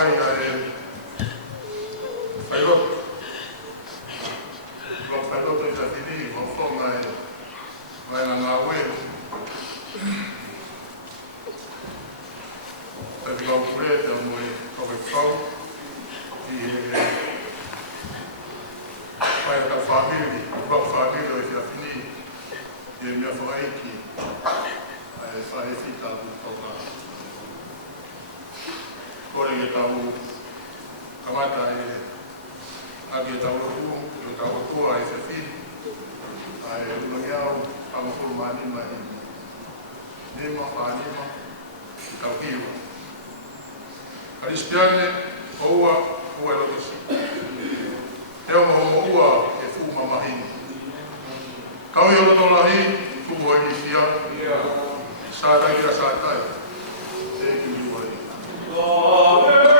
mai whairot. Whairot e tawhiri, whawhonga mai ngā wēru. Tawhi kau kure te amoe kawe whau. I whai ka whamiri, whau whamiri o e tawhiri. I mea whaiki. Ai whae whita u toka. Kore ke tau kamata ake tau rohu, ke tau tua e se whiri. Ai unangi au, amafuru manima i nima, whanima, i tau hiwa. Kristiane, oua, ua lotosi. Teo mahomo ua e fuma mahini. Kau i oloto lahi, fuma i fia. Sātai kira sātai. E ki ua i. Amen.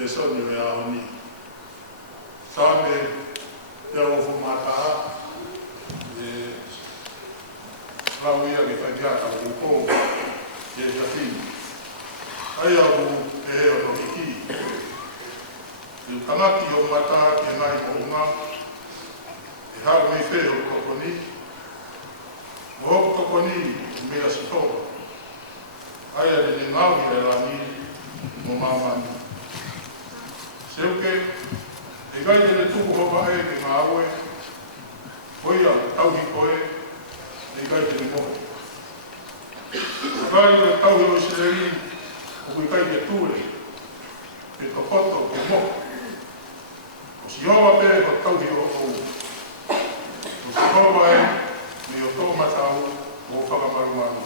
te soni o ea honi. Sāme te awofu mātaha, e rau ia ke whaikiaka o kō, e tawhini. Ai au e heo no hiki. E ukanaki o mātaha ke nai o unga, e hau mei wheo kokoni. Mo hoku kokoni mea sitoa. Ai a ne ngau i rani mo mamani. Seuke, e gai te tuku hoka e ke ngā aue, hoia tauhi koe, e gai te mohe. Gai o tauhi o Israeli, o kui kai te tūre, ke topoto ke mohe. O si hoa pe o tauhi o ou. O si hoa e, me o tō matau o whakamarumaru.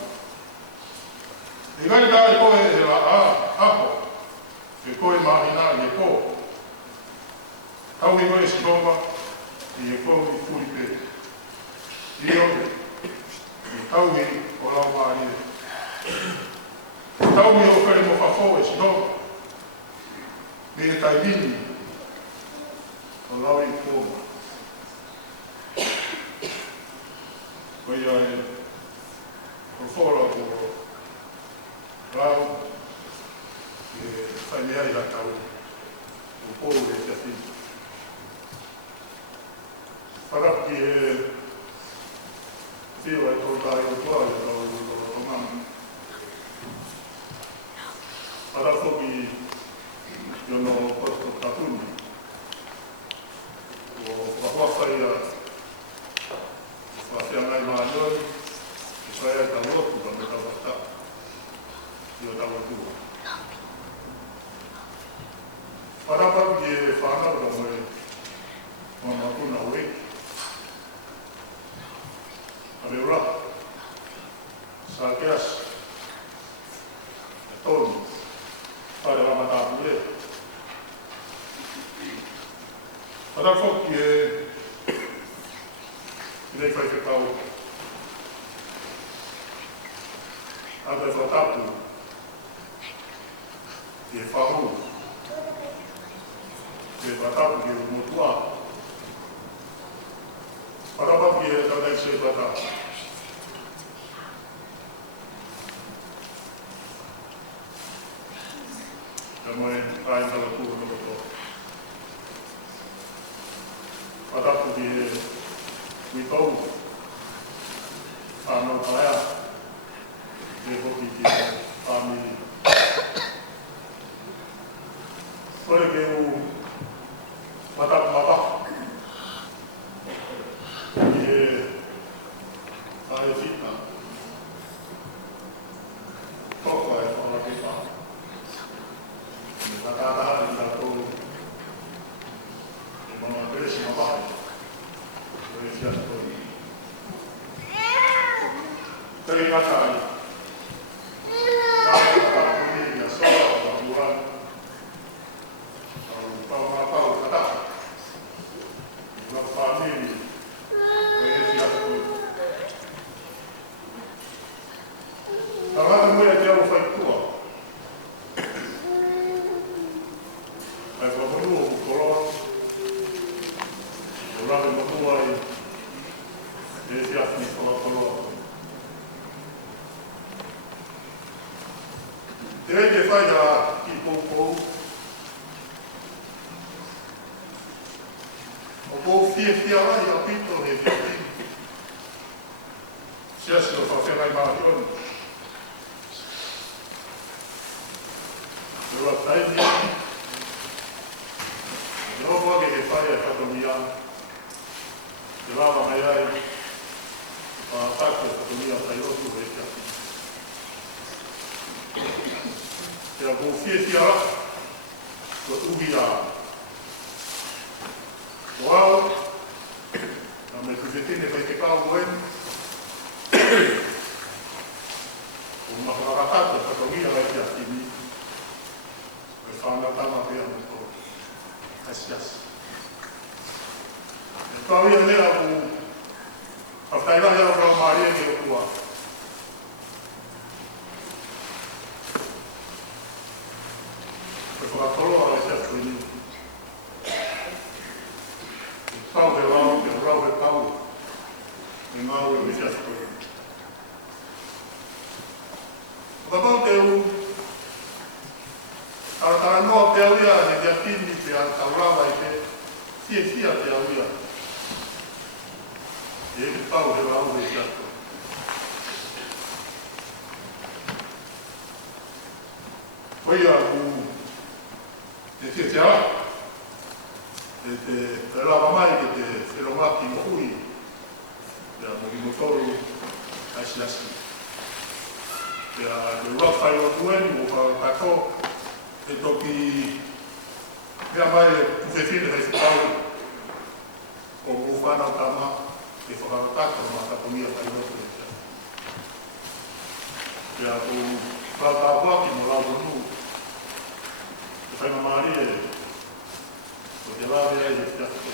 E gai tāi koe e la aho, e koe mahina i e kō. Tauhi koe si homa, i e kō i kuri pe. I ore, i tauhi o lau maari e. Tauhi o kare mo whafo e si homa, me e tai mini o lau i kōma. Koe ia e, o whora o rau, e whaimea i a tau, o pōu e te whini. Wharaki e whiwa e tō tāi o tua e tau o ngam. Wharafoki i ono koto kapuni. O whawhawhai a whawhiangai mānioi, i whai ai tau otu pa me tau whata. I o tau atua. Wharapaki e whanau mo e mana puna o eki. Ame ura, sa keas, e tonu, whare ramatapu e. Wharafoki e nei whai whekau. Ame whatapu, e whahu, e whatapu ki o motua. Wharapaki e tanei se whatapu. Te moe ai tala kūra no koto. Whatapu ki e witau, whanau taea, e hoki ki e whamiri. Kore ke u whatapu mapa, ki e ae whita, toko e whanau whita. Tātātāri i tātou e mana peresi mapahe, o e whiata koi. Teri ngatai, nāia tāpuni i a soa o a uran, au pāmapau kataka, i ngā whāmiri, o e whiata koi. Tangata mea te au whaitua, ai whapanua o koroa, o rame matua i e te awhi whakakoroa. Te rei te whaia ki pōpou, o pōu whia ai a pito he whia. Siasi o whawhengai mātioni. Te rua taimi, te ropo ake he whaia e whakamia, te rāwa mai ai, a tāku e whakamia tai rotu he kia. Te a kōwhia raka, ko uhi a. O au, na me tuwhetine whai te kāu oen, o makarakata whakamia lai kia tini, e whanatama pia mo tō. Asiasi. E kawia lea ku hawhtairahi au rau maria ki o tua. whakatoloa e te atwini. Pau he rau, ke rau he pau. E ngau e te atwini. Whakapau te u, Tara noa te auia, ne te atini te ataurawa i te fia te auia. E te pau he rau e te atwini. Oia ku te te ara, te rawa mai ke te wheromaki mo ui, te a moki motoru asi. Te a te whawhai o tueni o whakato, te toki mea mai e kuwhewhine hei whakau o whanau tama, te whakataka ma kaponia whai roto e te. Te a ku whakawaki mo lau nuu, te whaima maari e, o te lawe ai e te atu.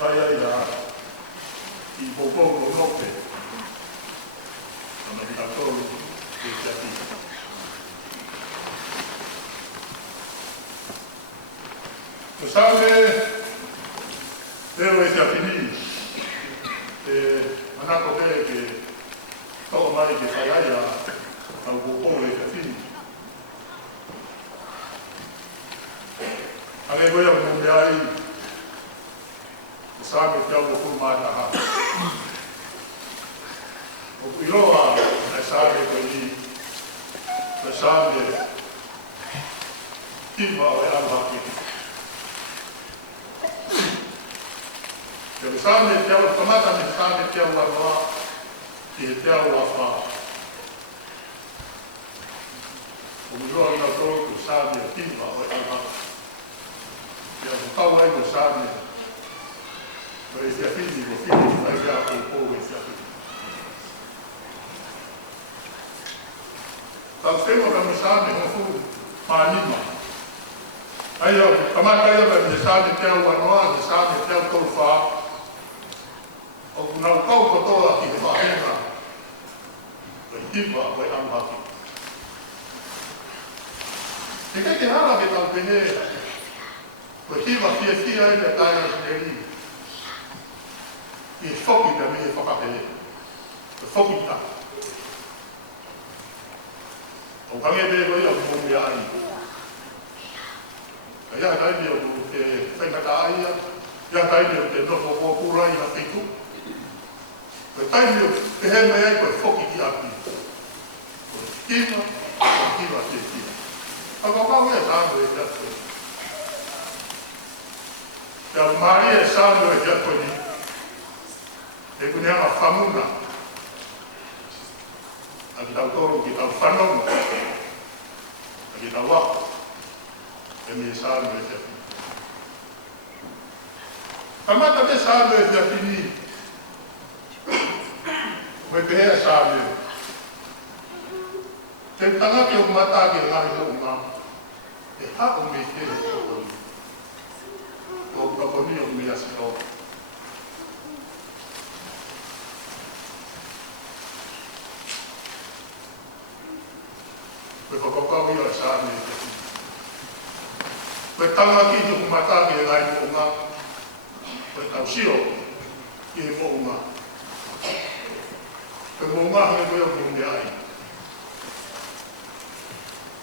Whai ai a i popou no nope, ana ki tatoru e te ati. Ko sawe, leo e te atini, te anako te ke tau mai ke whai ai a tau popou e te atini. Ane koe a munde ai, ke sawe te au o kumataha. O iroa e sawe koe ni, e sawe tima o e alhaki. Ke sawe te au, tamata me sawe te au anoa, ki te au a wha. O iroa ina tō ku sawe tima o e alhaki. Ke au tau ai ko sawe, ko e te awhini, ko whini, ai te a kōpō e te awhini. Tau whenua ka me sāme ho fu mānima. Ai au, tamatai ava me sāme te au anoa, me sāme te au tau whā. O kunau kau kotoa ki he whahenga. Koe hiwa, koe amhaki. Te kei te hara ke tau pene, koe hiwa fia e te taia sineri. I whoki te me he whakapele. Koe whoki ta. O kange me koe au mōmia ai. Ka ia taini au te whaingata aia, ia taini au te nofo kōpura i na whitu. Koe taini au te heme ai koe whoki ki api. Koe kima, koe kima te kima. A kakau e tāno e te atu. Te au maari e sāno e te atu ni. E kuneanga whamuna. A ki tau toro ki tau whanonga, a ki tau wako, e me sāno e te awhini. Kamata te sāno e te awhini, koe pehea sāno e. Te tangaki o matake ngāri o ngā, e hako me te e kakoni. O kakoni o me asi o. Koe whakakau ia e sāne e te whini. Koe tanga ki te kumatake e ngai mo ngā. Koe tau sio ki e mo ngā. Koe mo ngā hane koe o munde ai.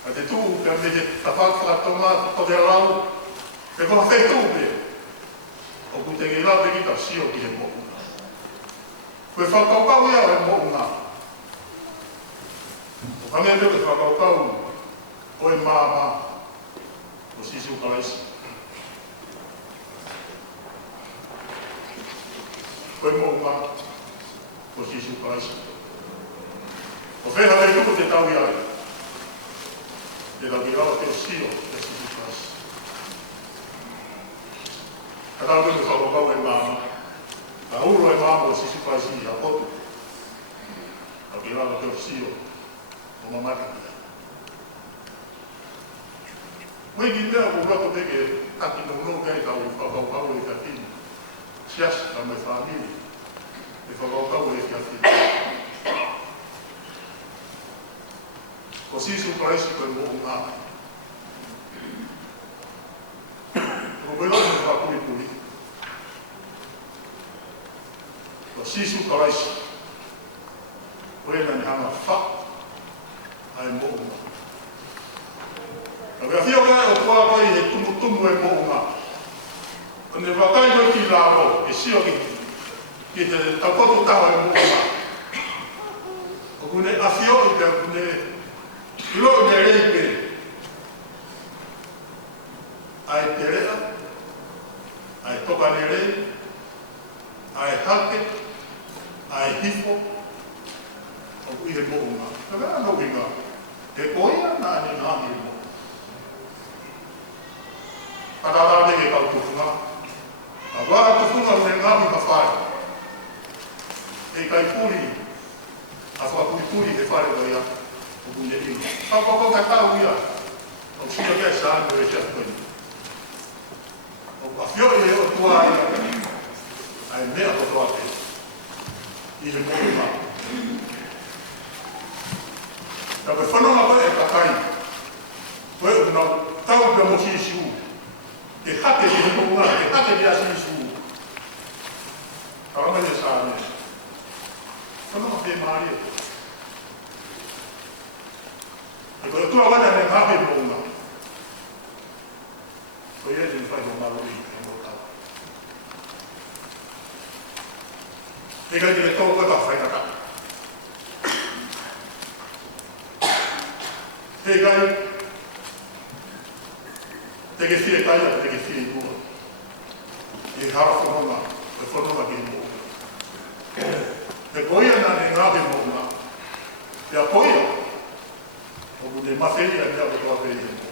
A te tū, pia me te tapak whakatonga, o te rau, e koha whai tū pe. O ku te ngi lawe ki tau sio ki e mo ngā. Koe whakakau ia e mo ngā. O kange me ke whakaukau o e māma o Sisi Ukalaisi. O e mōunga o Sisi Ukalaisi. O wheha rei tuku te tau iai. Te tau ki rawa te o sio e Sisi Ukalaisi. Ka tau ke whakaukau e māma. Ka uro e māma o Sisi Ukalaisi i a potu. Tau ki rawa te o sio o mamata kia. Mui ki mea ko rato teke taki nono kei tau i whakaukau e ka tini. Sias ka mai whamiri. E whakaukau e ka tini. o sisu paraisi koe mo ngā. O koe lori me whakuri puri. O sisu paraisi. Koe na ni hanga wha. Ai mo ngā. Ka wea whio kai o kua kai he tumutumu e mo ngā. Ka ne wakai no ki rāro e sio ki te taukoto tawa e mo ngā. O kune awhio i te kune ilo i ne rei pe. Ai te rea, ai toka ne rei, ai hake, ai hifo, o kui he mo ngā. Ka wea no ki ngā. Te koia nā ne ngā ni mo. Pararane ke kau tufunga. A wara tufunga o ne ngāmi ka whare. E kai puri, a whakuri puri he whare ko ia, o kune ino. Papa ka tau ia, o sia kia sāne e sia koni. O a whio e o tua ia, ai mea ko toa te. I he mōi mā. Ka koe whanonga koe e kakai. Koe o nau tau pia mo si u. E hake ki he konga, e hake ki a sisu. Karama e sāne. Whanonga pe maari e. E koe tua wana ne ngāpe monga. Koe e ni whai mo maruri e mo tau. E kai ki le tō koe ka whai naka. E kai te ke whie kai a te ke whie i kua. E hara whanonga, e whanonga ki mo. E koia na ne ngāpe monga. E a koia, o ku te mawheri a kia kotoa peri e mo.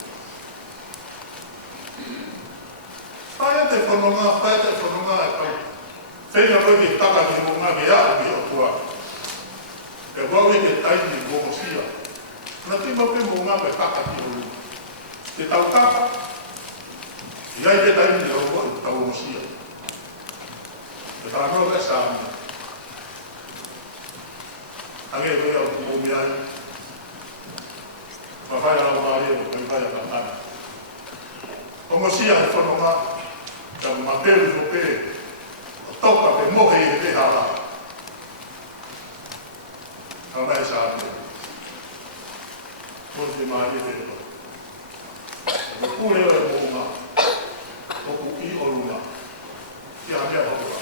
Whaia te whanonga e kau. Whenga koe ki taka ki monga ke a ki o kua. E kua we te taini mongo sia. Kuna te mau pe monga pe taka ki o lu. Te tau taka, iai te taini o kua i tau mongo sia. Te whanonga e sāmina. Ange koe au kumomi ai. Mawhai au maari e koe kai a kātana. Ongo sia he whanonga, ka maperu ko pe, o toka pe mohe e te hara. Ka mai sāne. Ko te maari e te to. Ko kure o e mounga, o ku I o lunga. Ia mea hokura.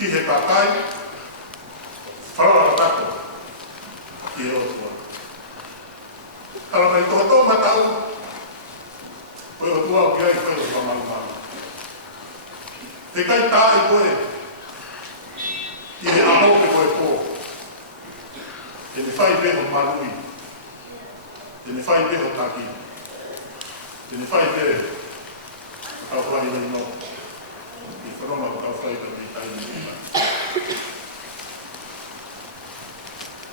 I he kakai, whalara tako, ki e o tua. Kala mai toha tō matau, koe o tua o kia i koe o whamaru maru. Te kai tāi koe, i he aho ke koe pō. Te ne whai peho marui, te ne whai peho taki, te ne whai peho kau whai rei no, i whanoma o kau whai ka me tai ni ina.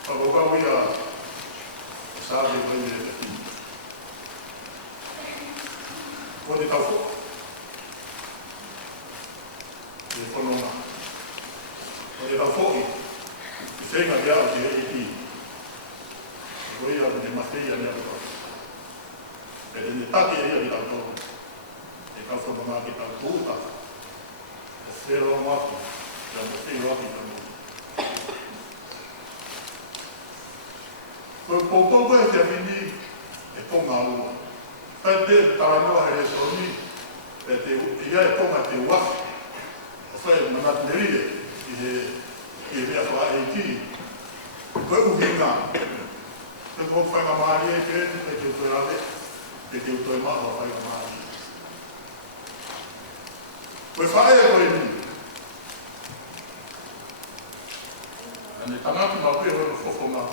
Whakokau ia, sāre koe me te tini. Ko te tau whok. Te whanonga. Ko te tau whoki. I whenga ki au te hei ti. Ko ia ko te mawhia ni au tau. E te take ia ki tau tau. E kau whanonga ki tau tūta. E whero waki. Ia mo whero waki tau. Koe pōpōko e te mini e tonga ua. Whai te taranoa he soni, e ia e tonga te wafi. O whai manat nerire i he mea wha e ki. Koe uhinga. Te kō whainga maari e kēnu, e te utoi ave, e te utoi maha whainga maari. Koe whae e koe ni. Ane tangatu ma pēho no whofonga.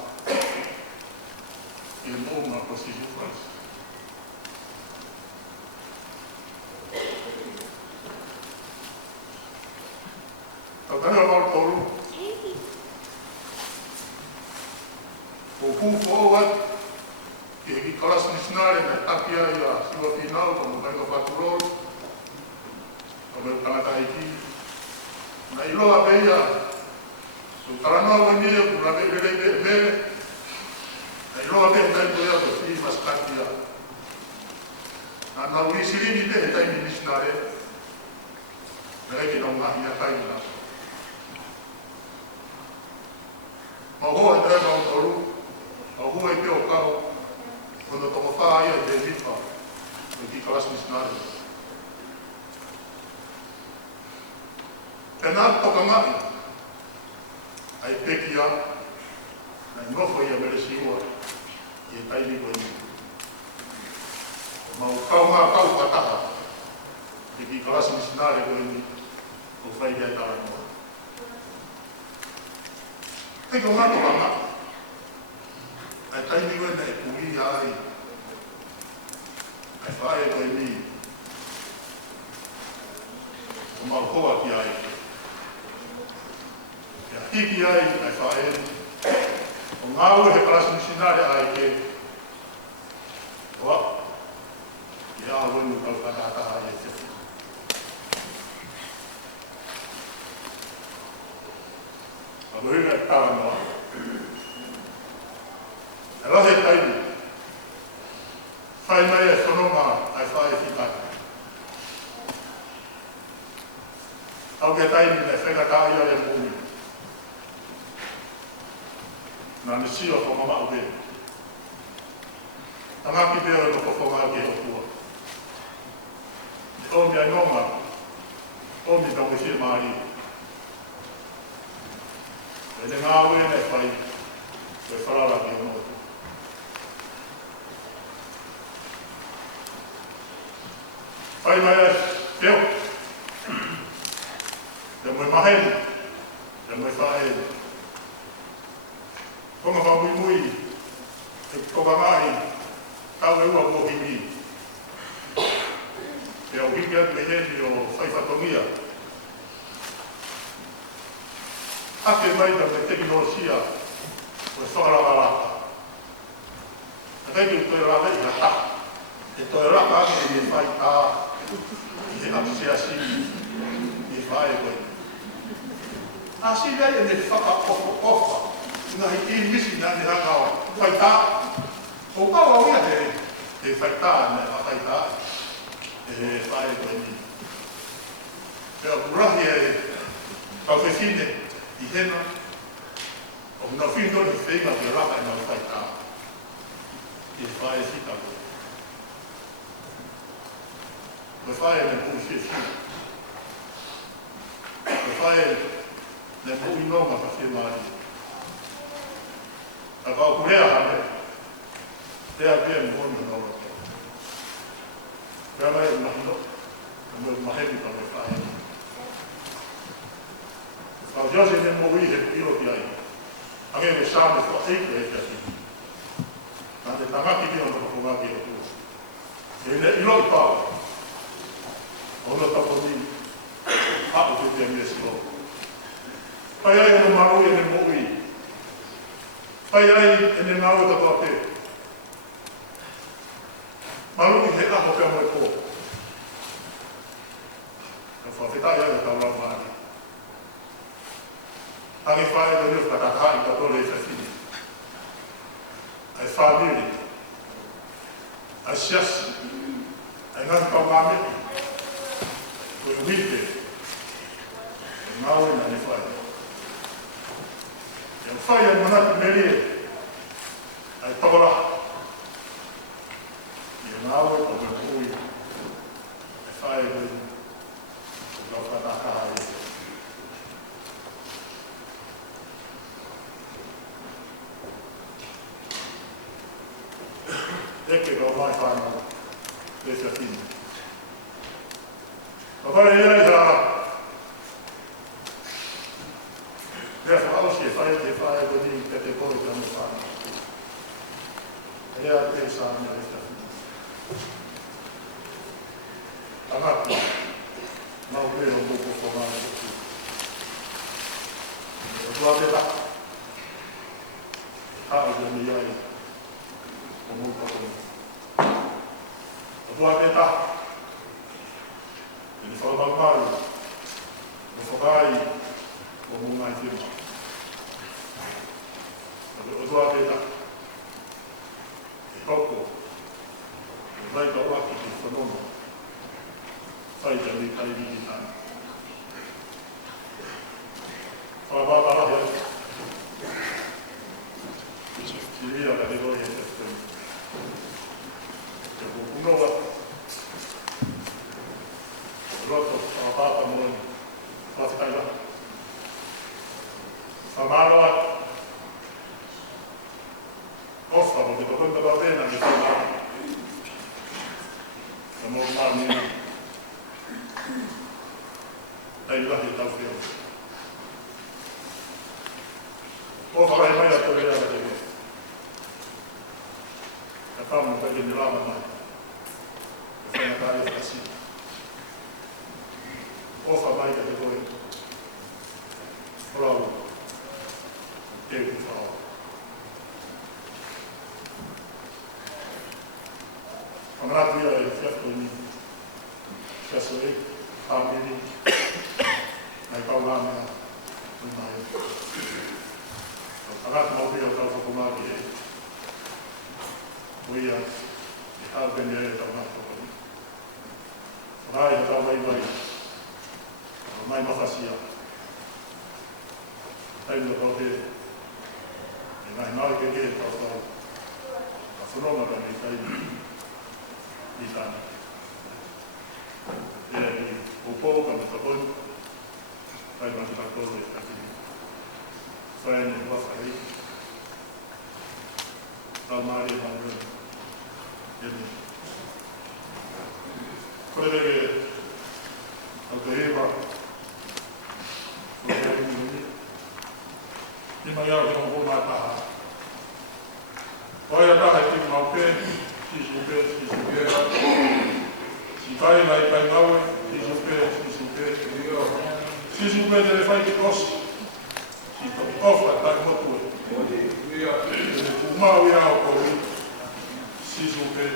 E mō ngā kosi hufras. Tau tanga wāru tōru. Ko hūfo o wat, ki heki kalas nisnare me takia i a siwa pinau, ko mo kainga whaturoro, ko me tangata heki. Na iloa beia, so taranoa wani e, kuna me mere, Ai roa me tai ko ia ko fi maskatia. Na uri sirini te tai ministare. Ngai ki no ngahi na tai na. Ma ho andra no toru. Au ho e pe o karo. Kono tomo wha ia te vipa. E ki kalas ministare. Tēnā toka ngai. Ai pekia. Nai ngofo ia mere siua. I e taimi koe ni. Mau kau ngā kau pataha. E ki kalasi misinare koe ni. O whai rea tāra noa. Hei ko ngā toka ngā. Ai taimi koe nei puri ai. Ai whae koe ni. O mau hoa ki ai. Ia hiki ai ai whae ni. O ngā ue he kalasi misinare ai ke. Oa. Ia wenu kau kanataha ai e te. Amo hina e tāra noa. E rahe taini. Whai mai e whanonga ai whae whitaka. Au ke taini ne whengatā ia e mūni. Nā ne sio ko mama ube. Tangaki beo no kofonga ke o tua. O mi ainonga, o mi tau e maari. E ne ngā ue nei whai, e wharara ki o notu. Whai mai e, keo. Te moe maheni, te moe whaeni. Konga whamui mui, e toka ngai, tau e ua kua himi. E au hiki atu e heni o whaifatongia. Ake mai ta me teknolosia, o e whakarawaraka. E kei ki toi raka i ka ta. E toi raka ake e me whai tā, i he atu se asi, i whae koe. Asi rei e me whakaofa. Nga hi misi na ni hanga o whai tā. O kau au ia te whai tā, ne a whai tā. E whae koe ni. Pea urahi e kau whewhine i hena. O nga whindo ni whenga ki raka i nga whai tā. E whae whita koe. Koe whae ne pui whewhine. Koe whae ne pui nonga ka whemari. A kau kurea hane, rea pia mwonu na ora. Rea mai mahino, na mwenu mahemi ka mwenu whae. Kau jose ne mwi he piro ki ai. Ange me sāme wha eike e kia si. Nā te tangaki pia na whakungaki o tua. E ne ilo i pāu. Ona tapo ni, hapo te te mea silo. Pai ai ono maru e ne mwi. Pai ai e ne ngāwe katoa te. Maruki he aho pia moe pō. Ka whawhetai ai tau rau maari. Tangi whae te reo whakatai katore e whawhine. Ai whāmiri. Ai siasi. Ai ngāti kau ngāme. Koe wite. E ngāwe na ne whae. E whai e manati merie, ai tawara. I e ngāwe o me hui, e whai e hui, o kau whatakaha e. Eke kau mai whanau, e te whine. Ka whai e ai hara, rea whaosi e whae te whae ko ni te te koi te anu whāna. Rea te sāne e te whine. Tangati, mau pēro mōko whomāne o tū. O tua te ta. Tāi te mi ai, o mōka koni. O tua te ta. E ni whakamau, o whakai, o mōngai whima. O tua te ta. Toko, vai ka waki ki whanono, whai ka ni kai ni tani. Whawata rahe, ki ria ka he roi e te whenu. Te kukunoa, roto, whawata moeni, whawhitaila. Whamanoa, ofa, mo te tokonta pa pena ni whamanoa. Ka mō māmini, ei lahi tau whio. O whakai mai a tore ara te koe. Ka whamu peke ni rama mai. Ka whaina kāre whakasi. O whamai ka te koe. Orau, te ku whao. Whangaratu ia e whiako ni. Whiaso e, whamiri, mai paulāmea, ni mai. Whangaratu mau pia o tau whakumāki e. Uia, e hāpeni e tau mātokoni. Whangai e tau mai mai. Mai mawhasia. Tainu tau te. E nai nai ke ke tau tau. A whanonga ka nei tainu. Ni tāna. E ni upo ka me taponi. Kai mati takone ka tini. Whae ni whawhai. Tau maari e maari. E ni. Koe rege au te hewa. Ni mai au ki mo mā taha. Oia taha ki mau pē. Si supe. Si kai mai kai ngaue, si supe. Si supe te le whai ki kosi. Si toki ofa tai motue. Te le kumau ia o koui. Si supe.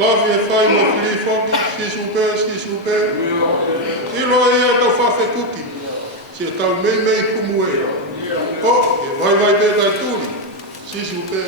Lavi e whai mo whiri whoki, si supe. Ilo e ia tau whawhe kuki, si e tau mei kumu e. O, e vai pētai tūri, si supe.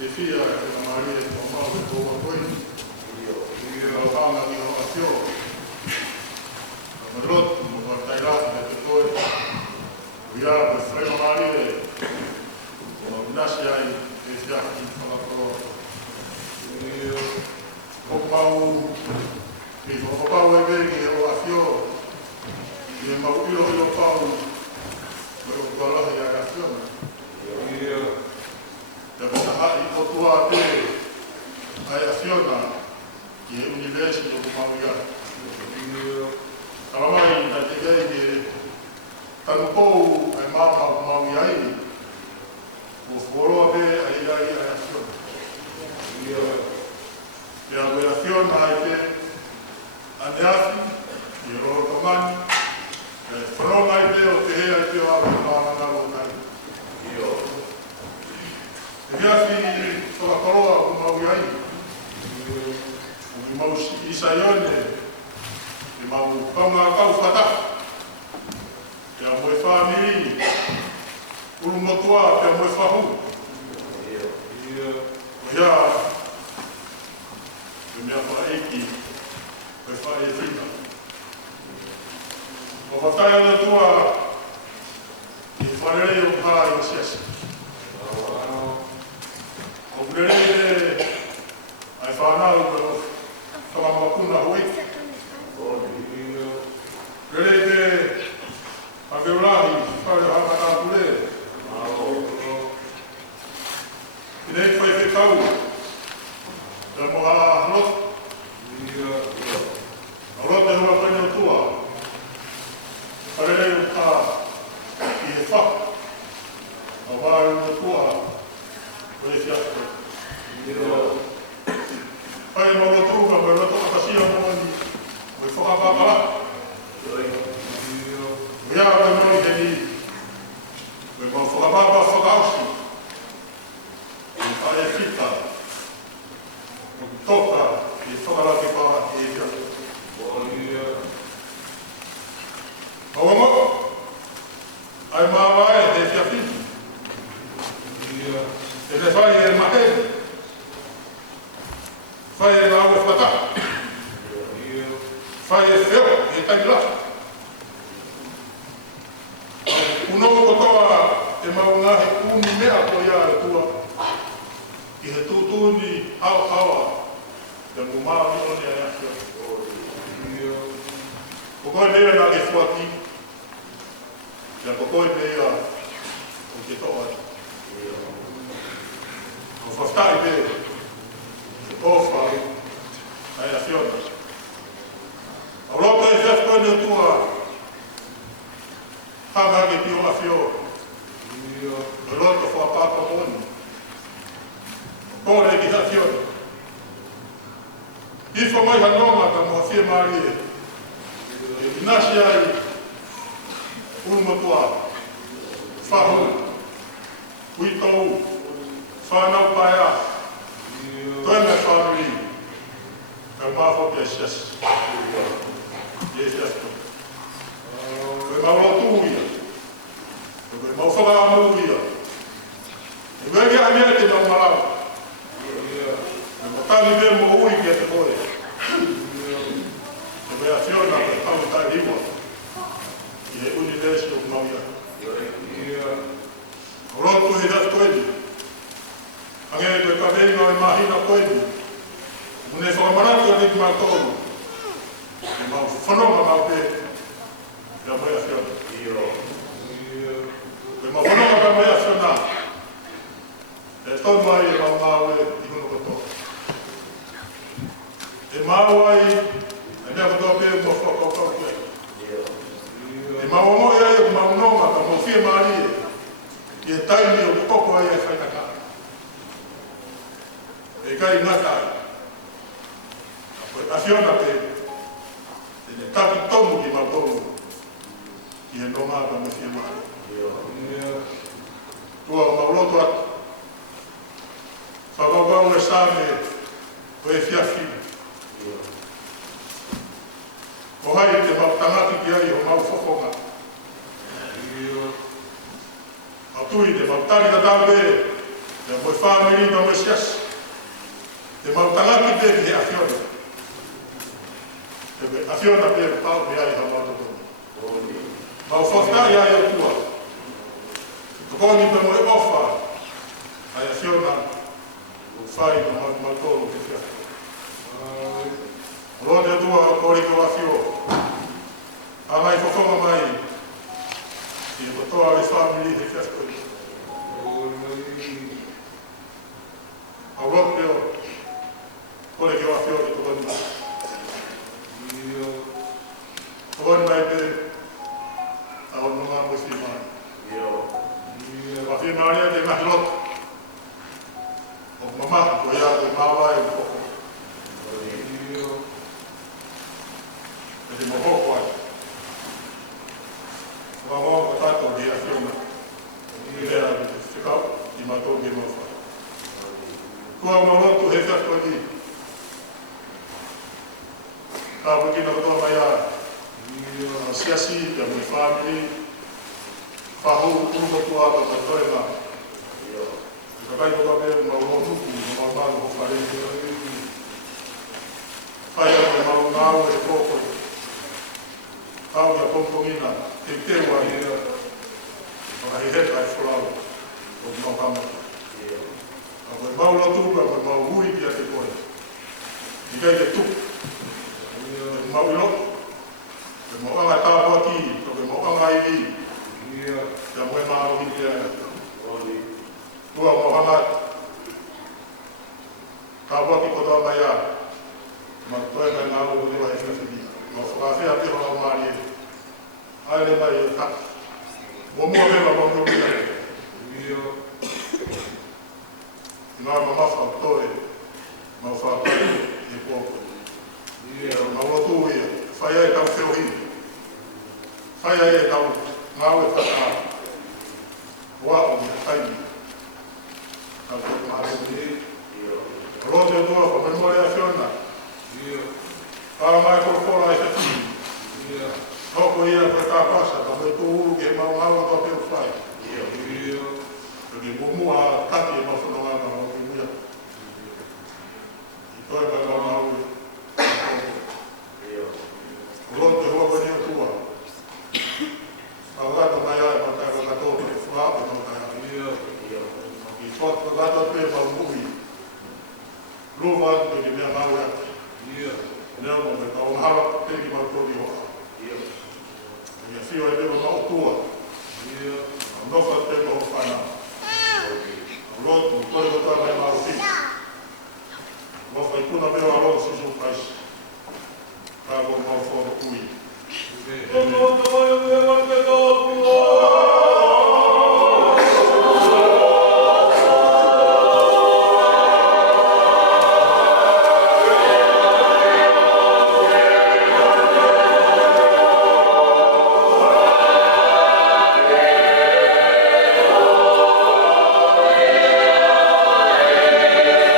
e fia e na maria e o mau e o koi e o hanga ni o afio o rot o tailata de toi o ia o freno maria o nasi ai e fia ki fala pro o mau e o pau e vegi o afio e mau ilo ilo pau o kolohi a afio te whakahari o tua te ai a whiona i he university o Kumawia. Karamai na te kei e tanu pou ai māma o Kumawia i o whoroa pe ai a whiona. Te a koe a whiona ai te ane afi i roro kamani e whanonga ai te o te hea i te o awa māna o kai. E hea fi whakakoroa o Kumawia i. O mau isaione, e mau kaunga kau whataka. E a moe whamiri, uru motua te moe whahu. O hea, e mea whaeiki, koe whae e whina. O whatai ana tua, i wharere o pā i o siasi. O vrere ai whanau o whakamapuna hui. Vrere te aweurahi whare hamana kure. I nei whai whekau, te moha harot. Harot e hua koine o tua. Wharere o tā i he wha. A wāre o tua. Koe fiasko. Pai mo roto uka, mo roto akasia mo ni. Mo i whakapapara. Mo ia ka noi he ni. Mo i mo whakapapa whakausi. Mo i whae whita. Mo i toka i whakaraki pā e fiasko. Awango. Ai māwae he fiafitu. E le whai e mahe. Whai e lau e whata. Whai e whio e taila. Unou kotoa e maunga he uni mea ko ia e tua. I he tūtūni hawa. Te mumaa ni e ahia. Kokoi mea na ke whuaki. Ia kokoi mea o ke toa. O whaftai pe, o wha, ai a whiona. A roto e whiaf koe neo tua, hanghange pi o a whio. O roto whapapa moni. Kore ki ha whiona. I wha mai hanonga ka moa whia maari e. E nasi ai, urumatua, whahu, uitou, whanau paia, toi me whanui, ka mawho ke sias. Ie sias to. Koe maurotu ia. Koe mauwhakaamu ia. E koe kia mea te mau marau. E motani me mo ui kia te kore. E koe a whiona te tau tai iwa. I e university o Kumawia. Roto he rat koeni. Ange koe ka veinga e mahina koeni. Mune whakamaratu a niki mātonu. E mau whanonga mau pe. Ia mai a whiona. E mau whanonga ka mai a whiona. E tau mai e mau mau e i hono koto. E mau ai, e mea kotoa pe mo whakakau koe. E mau mo ia e mau nonga ka mo whia maari e. I e taimi o koko ai e whainaka. E kai ngata ai. A whiona te ne taki tomu ki mautomu ki e nonga ka me whia maari. Tua o mauroto atu. Whakawau e sāme o e whiawhi. O hai te mau tangati ki ai o mau whokonga. A tui te mau tari ta tāpe mo family no mo sias. Te mau tangaki te ki afiona. Te afiona pe pau pe ai ha mau to. Mau fofta ia ia tua. Ko ni pe mo ofa. Ai afiona. O fai no mau to te fia. Rode tua ko ri ko afio. Ai fofoma mai. E ko toa le family te fia ko. Europeo, quello che va a fiore con me. Con me a un nome musulmano. Va a finire che mi lot. O mamma, poi a poi mamma e un po'. E di mo qua. Ma ho fatto di azione. Era di ficao, di mato di mo fa. Kua malotu he whiako ni. Ka wiki na katoa mai a siasi, te mui family, whahu uruko tua ka katoe nga. Ka kai ko ka mea ma umotuku, ma manu ho whare. Whai a me mau ngāu e kōko. Kau kia pongpongina, te tewa ni. Ma he heta e wholau, o mau kamata. Koe mau lotuka, koe mau hui ki a te koe. I kei te tuku. Te mau ilo. Te mau anga tāpua ki, koe mau anga i vi. Te moe maa rohi te aia. Tua mau anga tāpua ki kotoa mai a. Ma toe mai ngā roho lewa e whiawhiri. Ma whakawhea te hoa maari e. Aere mai e tak. Mo mua mewa mau rohi e. Ngā mamafa toe, mau whāpai e kōko. Mau rotu ia, whai ai tau whiohi. Whai ai e tau ngāu e whaka. Wā o mi haini. Tau tōku mahare. Rote o tua, ko me more a whiona. Pāra mai korokora e whiwhi. Tōko ia koe tā pasa, ka me tō uru ke mau ngāu a tō peo whai. Porque como a Tati e nosso não é uma mulher. Então é para uma mulher. O outro é uma coisa tua. A outra vai a matar o gato e falar para não cair. E só o gato pega o bui. Luva de minha mão é. Não, mas a honra tem que matar o honra. E assim vai ter uma tua. Não faz tempo o final. Roto, todo o trabalho é maluquinho. Vou fazer tudo a meu aluno, se não faz. Para o meu foro cuide. Yeah.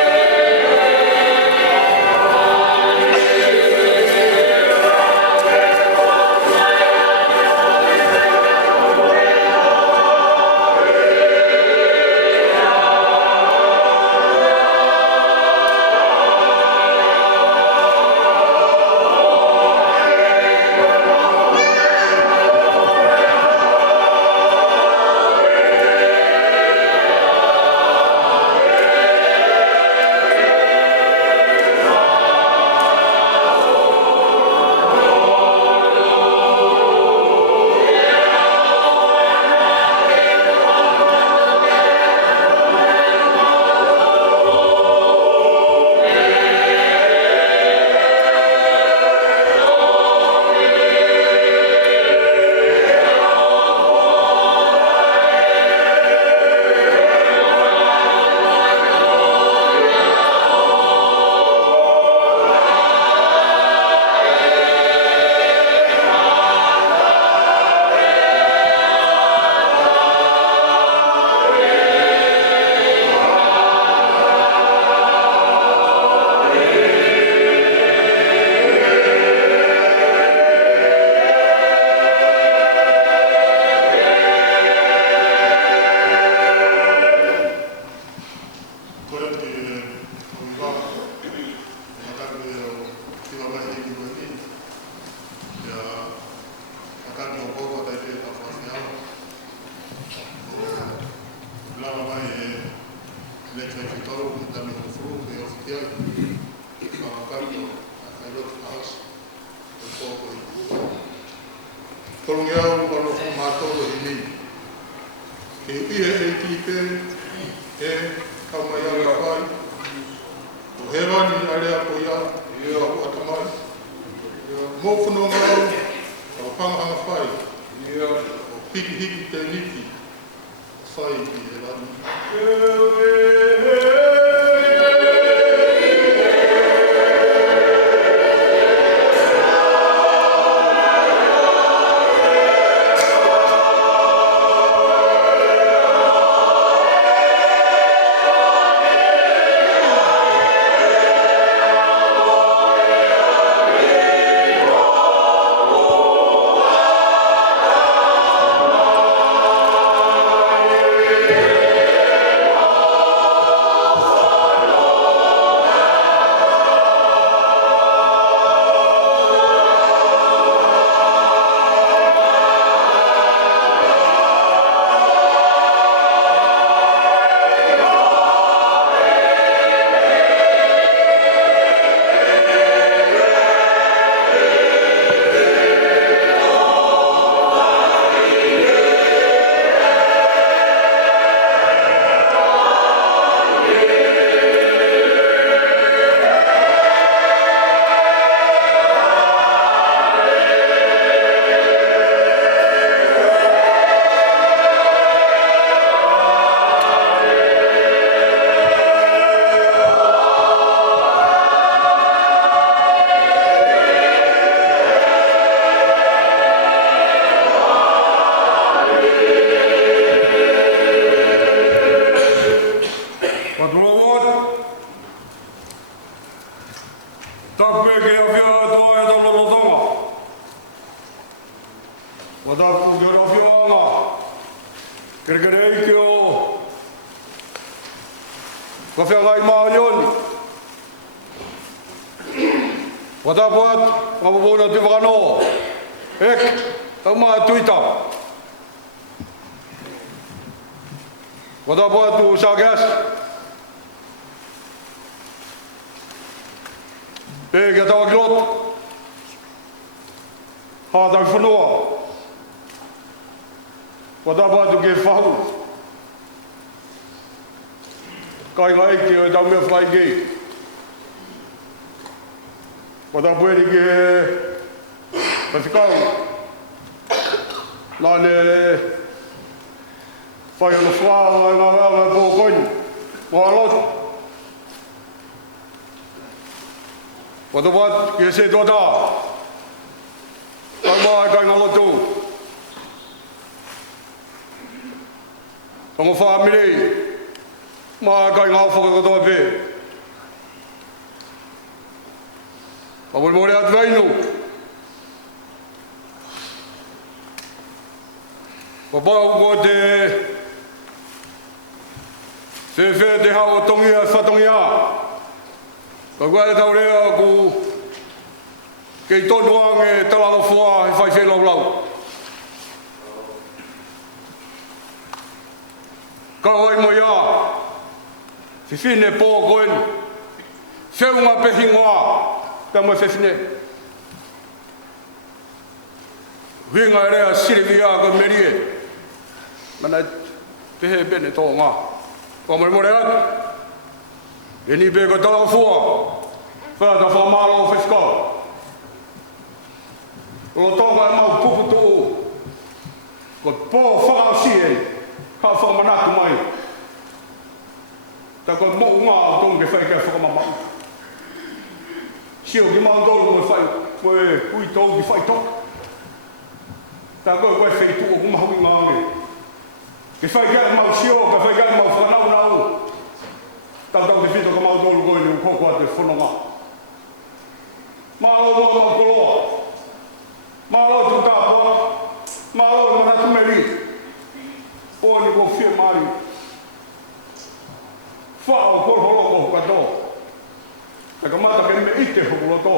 ite holo to.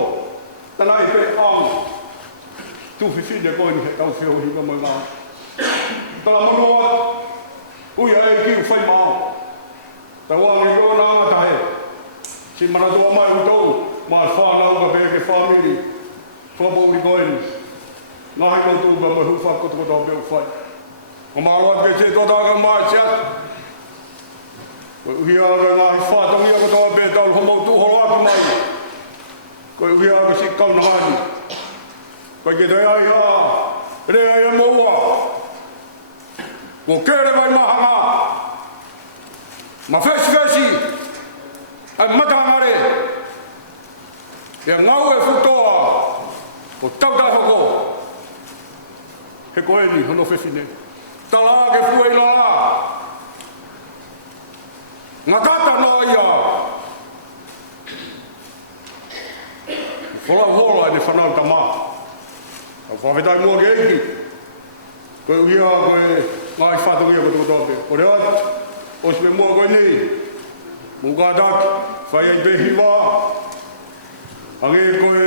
Tana e pe ang. Tu fifi de ko ni tau feo hi ka mai ma. Tala mono uia e ki fai ma. Tawa ni ko na ta he. Si mana do mai uto, ma fa na ko be ke family. Fa bo mi goin. Na ha ko tu ba ma hu fa ko to do be fai. O ma lo be se to da ka ma chat. Uia ra na fa to mi ko to be ta ho mo tu ho la mai. Ko uia ko si ka na ni. Ko ke dai ai ha. Re ai mo wa. Ko kere vai ma ha. Ma fesi. Ai matangare. Ya ngau e futoa. O tau da hoko. He koe ni hono fefine. Tala ke fuei la. Ngā kata no ia. Whala hola ne whanau tama. Au whawhetai mua ke eiki. Koe uia koe ngai whatu ia koe tope. O rea, o sipe mua koe nei. Muka tak, whai ai behi wā. Ange koe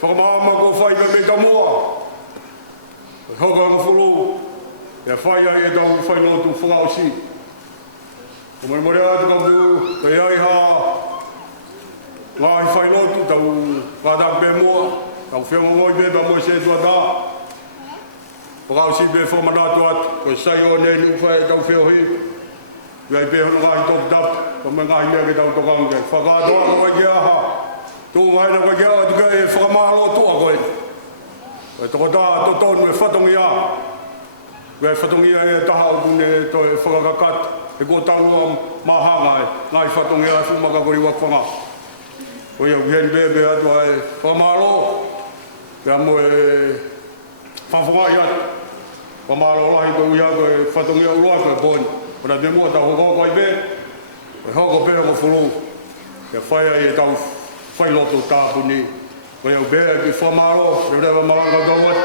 whakamama ko whai ka meita mua. Hoka ka whulu. Ia whai ai e tau whai lotu whangau si. O mai more atu ka mu, ka iai ha. Ngai whai lotu tau whatak be mua. Tau whiama ngoi be ba mo se tua tā. Whangau si be whamanatu atu. Koe sai o nei ni uwhai tau whio hi. Iai be hono ngai top tap. Ko me ngai mea ke tau tokange. Whakatoa ko kai kia ha. Tō mai na kai kia atu kai e whakamahalo tua koe. Koe toko tā totonu e whatongi a. Koe whatongi a e taha o kune to e whakakakat. E ko taru am mahanga e. Ngai whatongi a e whumaka kori wakwanga. Koe au gen bebe atu a e whakamahalo. Ke amo e whawhangai atu. Whakamahalo rahi koe uia koe whatongi a uroa koe boni. Kona te mua tau hoko koi be. Koe hoko pera mo whulu. Ke whai ai e tau whai loto tāpuni. Koe au bea ki whamaro. Rewa maranga tauat.